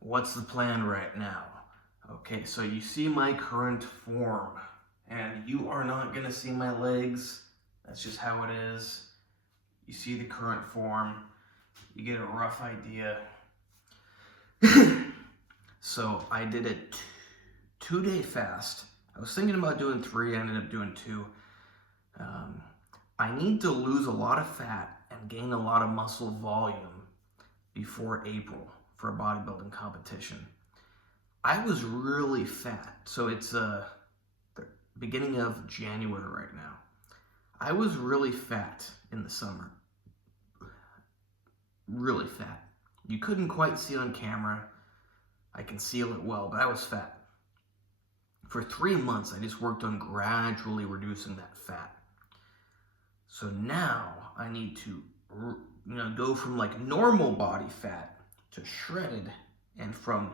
what's the plan right now? Okay, so you see my current form, and you are not gonna see my legs. That's just how it is. You see the current form, you get a rough idea. So I did a two-day fast. I was thinking about doing 3, I ended up doing 2. I need to lose a lot of fat and gain a lot of muscle volume before April for a bodybuilding competition. I was really fat, so it's the beginning of January right now. I was really fat in the summer. Really fat. You couldn't quite see on camera. I conceal it well, but I was fat. For 3 months, I just worked on gradually reducing that fat. So now I need to, go from like normal body fat to shredded, and from,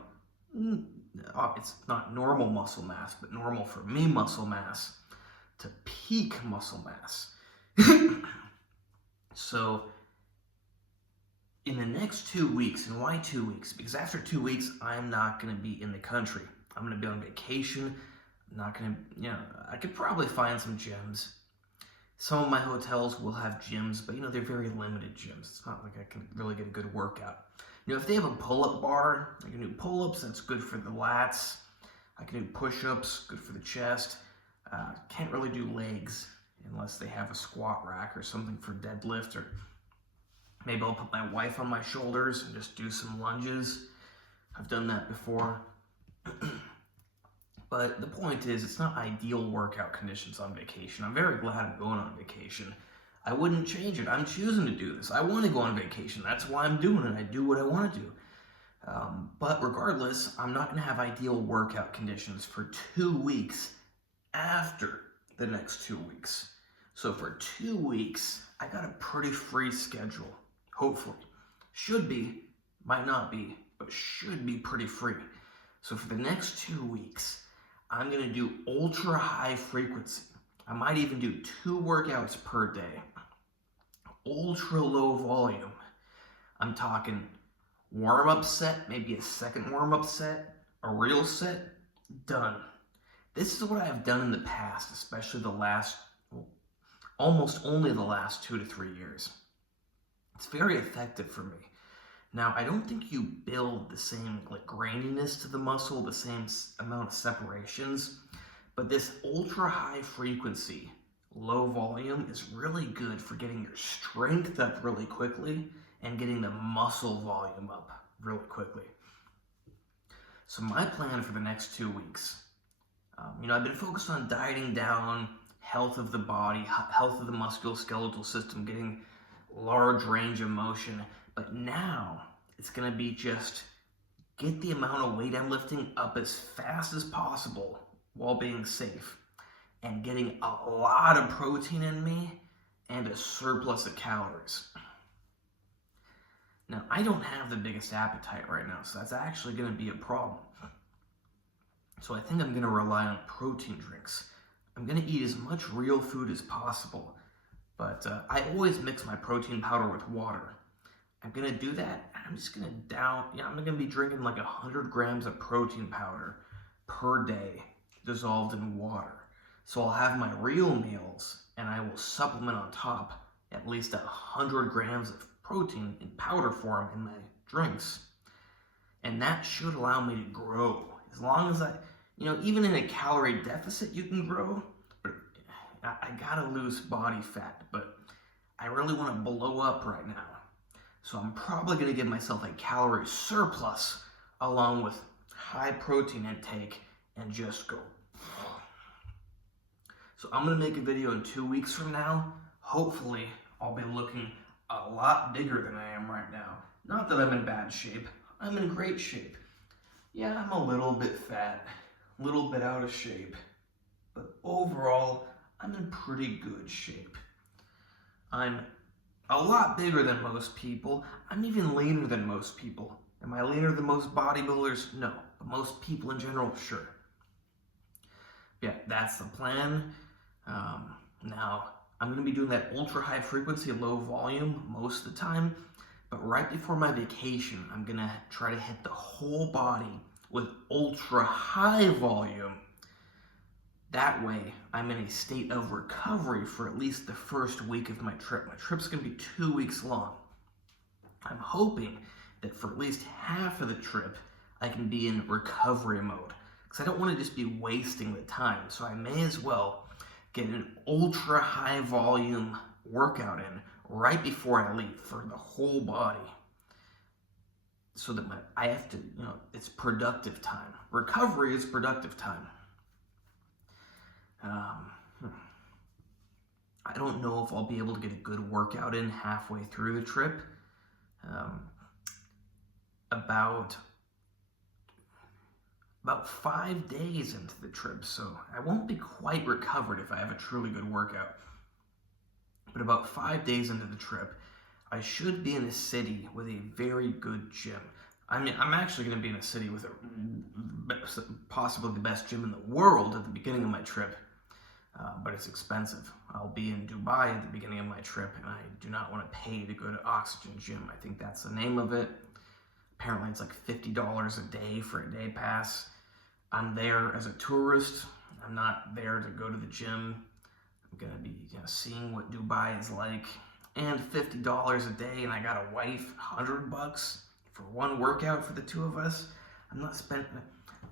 it's not normal muscle mass, but normal for me muscle mass, to peak muscle mass. So in the next 2 weeks, and why 2 weeks? Because after 2 weeks, I'm not going to be in the country. I'm going to be on vacation. I'm not going to, I could probably find some gyms. Some of my hotels will have gyms, but they're very limited gyms. It's not like I can really get a good workout. If they have a pull-up bar, I can do pull-ups, that's good for the lats. I can do push-ups, good for the chest. Can't really do legs unless they have a squat rack or something for deadlift, or maybe I'll put my wife on my shoulders and just do some lunges. I've done that before. But the point is, it's not ideal workout conditions on vacation. I'm very glad I'm going on vacation. I wouldn't change it. I'm choosing to do this. I want to go on vacation. That's why I'm doing it. I do what I want to do. But regardless, I'm not going to have ideal workout conditions for 2 weeks after the next 2 weeks. So for 2 weeks, I got a pretty free schedule. Hopefully. Should be, might not be, but should be pretty free. So for the next 2 weeks, I'm going to do ultra high frequency. I might even do 2 workouts per day. Ultra low volume. I'm talking warm-up set, maybe a second warm-up set, a real set, done. This is what I've done in the past, especially almost only the last 2 to 3 years. It's very effective for me. Now, I don't think you build the same graininess to the muscle, the same amount of separations, but this ultra high frequency, low volume is really good for getting your strength up really quickly and getting the muscle volume up really quickly. So my plan for the next 2 weeks, I've been focused on dieting down, health of the body, health of the musculoskeletal system, getting large range of motion. But now it's going to be just get the amount of weight I'm lifting up as fast as possible while being safe, and getting a lot of protein in me and a surplus of calories. Now, I don't have the biggest appetite right now, so that's actually going to be a problem. So I think I'm going to rely on protein drinks. I'm going to eat as much real food as possible, but I always mix my protein powder with water. I'm going to do that. I'm just going to I'm going to be drinking like 100 grams of protein powder per day dissolved in water. So I'll have my real meals, and I will supplement on top at least 100 grams of protein in powder form in my drinks. And that should allow me to grow. As long as even in a calorie deficit, you can grow. But I gotta lose body fat, but I really want to blow up right now. So I'm probably going to give myself a calorie surplus along with high protein intake and just go. So I'm going to make a video in 2 weeks from now. Hopefully, I'll be looking a lot bigger than I am right now. Not that I'm in bad shape. I'm in great shape. Yeah, I'm a little bit fat, a little bit out of shape. But overall, I'm in pretty good shape. I'm a lot bigger than most people. I'm even leaner than most people. Am I leaner than most bodybuilders? No. But most people in general, sure. Yeah, that's the plan. Now, I'm going to be doing that ultra high frequency, low volume most of the time. But right before my vacation, I'm going to try to hit the whole body with ultra high volume. That way, I'm in a state of recovery for at least the first week of my trip. My trip's going to be 2 weeks long. I'm hoping that for at least half of the trip, I can be in recovery mode. Because I don't want to just be wasting the time. So I may as well get an ultra high volume workout in right before I leave for the whole body. So that I have to, it's productive time. Recovery is productive time. I don't know if I'll be able to get a good workout in halfway through the trip. About 5 days into the trip, so I won't be quite recovered if I have a truly good workout. But about 5 days into the trip, I should be in a city with a very good gym. I mean, I'm actually going to be in a city with possibly the best gym in the world at the beginning of my trip. But it's expensive. I'll be in Dubai at the beginning of my trip, and I do not want to pay to go to Oxygen Gym. I think that's the name of it. Apparently it's like $50 a day for a day pass. I'm there as a tourist. I'm not there to go to the gym. I'm going to be seeing what Dubai is like. And $50 a day, and I got a wife, $100 for one workout for the two of us.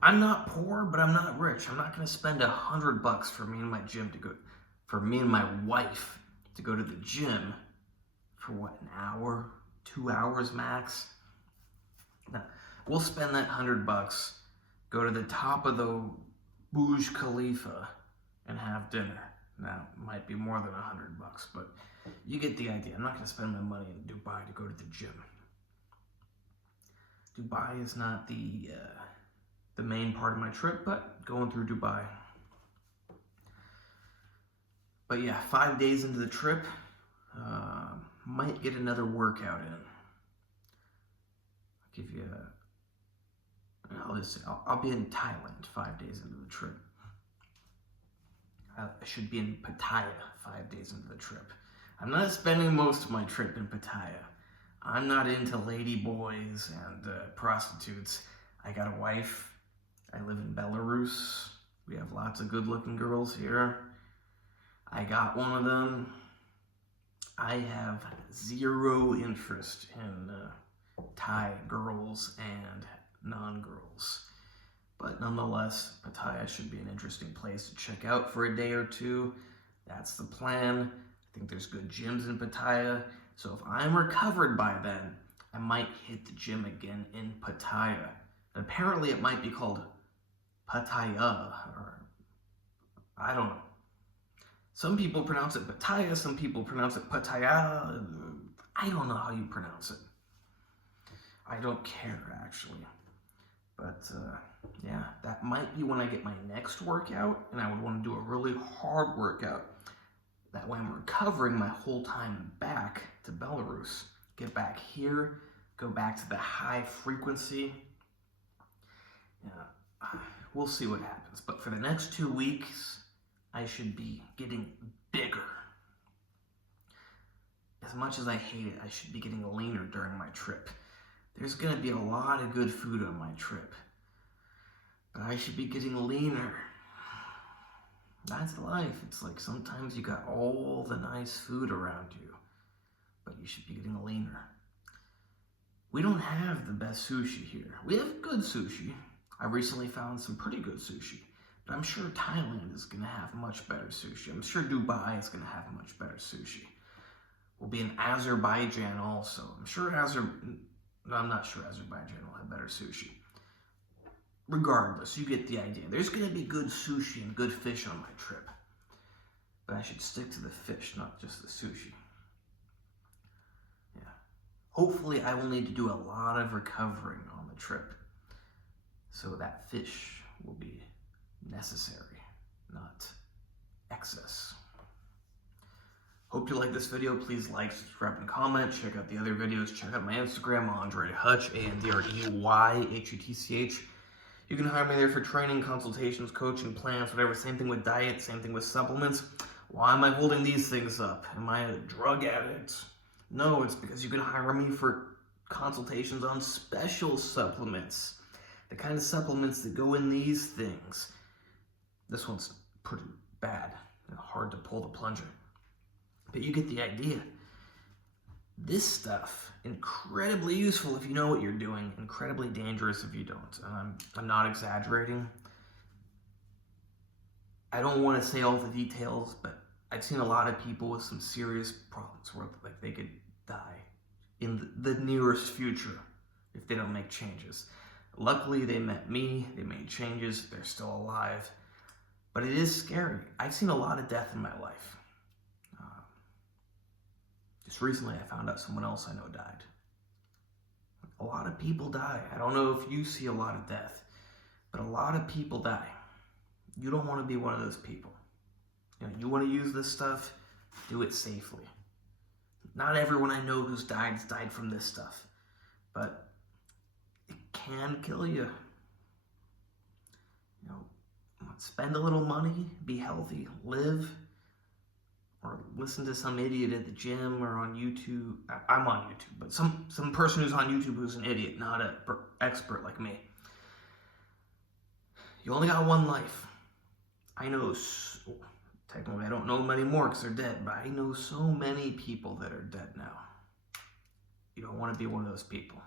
I'm not poor, but I'm not rich. I'm not going to spend $100 for me and my gym for me and my wife to go to the gym for what, an hour, 2 hours max? No, we'll spend that $100, go to the top of the Burj Khalifa and have dinner. Now, it might be more than $100, but you get the idea. I'm not going to spend my money in Dubai to go to the gym. Dubai is not the main part of my trip, but going through Dubai. But yeah, 5 days into the trip, might get another workout in. I'll give you I'll be in Thailand 5 days into the trip. I should be in Pattaya 5 days into the trip. I'm not spending most of my trip in Pattaya. I'm not into lady boys and prostitutes. I got a wife. I live in Belarus. We have lots of good-looking girls here. I got one of them. I have zero interest in Thai girls and non-girls. But nonetheless, Pattaya should be an interesting place to check out for a day or two. That's the plan. I think there's good gyms in Pattaya. So if I'm recovered by then, I might hit the gym again in Pattaya. And apparently it might be called Pattaya, or I don't know. Some people pronounce it Pattaya, some people pronounce it Pattaya. I don't know how you pronounce it. I don't care, actually. But yeah, that might be when I get my next workout, and I would want to do a really hard workout. That way I'm recovering my whole time back to Belarus. Get back here, go back to the high frequency. Yeah, we'll see what happens. But for the next 2 weeks, I should be getting bigger. As much as I hate it, I should be getting leaner during my trip. There's going to be a lot of good food on my trip. But I should be getting leaner. That's life. It's like sometimes you got all the nice food around you, but you should be getting leaner. We don't have the best sushi here. We have good sushi. I recently found some pretty good sushi, but I'm sure Thailand is going to have much better sushi. I'm sure Dubai is going to have much better sushi. We'll be in Azerbaijan also. I'm not sure Azerbaijan will have better sushi. Regardless, you get the idea. There's going to be good sushi and good fish on my trip. But I should stick to the fish, not just the sushi. Yeah. Hopefully, I will need to do a lot of recovering on the trip. So that fish will be necessary, not excess. Hope you like this video. Please like, subscribe, and comment. Check out the other videos. Check out my Instagram, AndreyHutch, AndreyHutch. You can hire me there for training, consultations, coaching, plans, whatever. Same thing with diet, same thing with supplements. Why am I holding these things up? Am I a drug addict? No, it's because you can hire me for consultations on special supplements. The kind of supplements that go in these things. This one's pretty bad and hard to pull the plunger. But you get the idea. This stuff, incredibly useful if you know what you're doing, incredibly dangerous if you don't. And I'm not exaggerating. I don't want to say all the details, but I've seen a lot of people with some serious problems where like they could die in the nearest future if they don't make changes. Luckily, they met me, they made changes, they're still alive. But it is scary. I've seen a lot of death in my life. Just recently, I found out someone else I know died. A lot of people die. I don't know if you see a lot of death, but a lot of people die. You don't want to be one of those people. You want to use this stuff, do it safely. Not everyone I know who's died from this stuff, but it can kill you. Spend a little money, be healthy, live, or listen to some idiot at the gym or on YouTube. I'm on YouTube, but some person who's on YouTube who's an idiot, not an expert like me. You only got one life. I know, technically I don't know them anymore because they're dead, but I know so many people that are dead now. You don't want to be one of those people.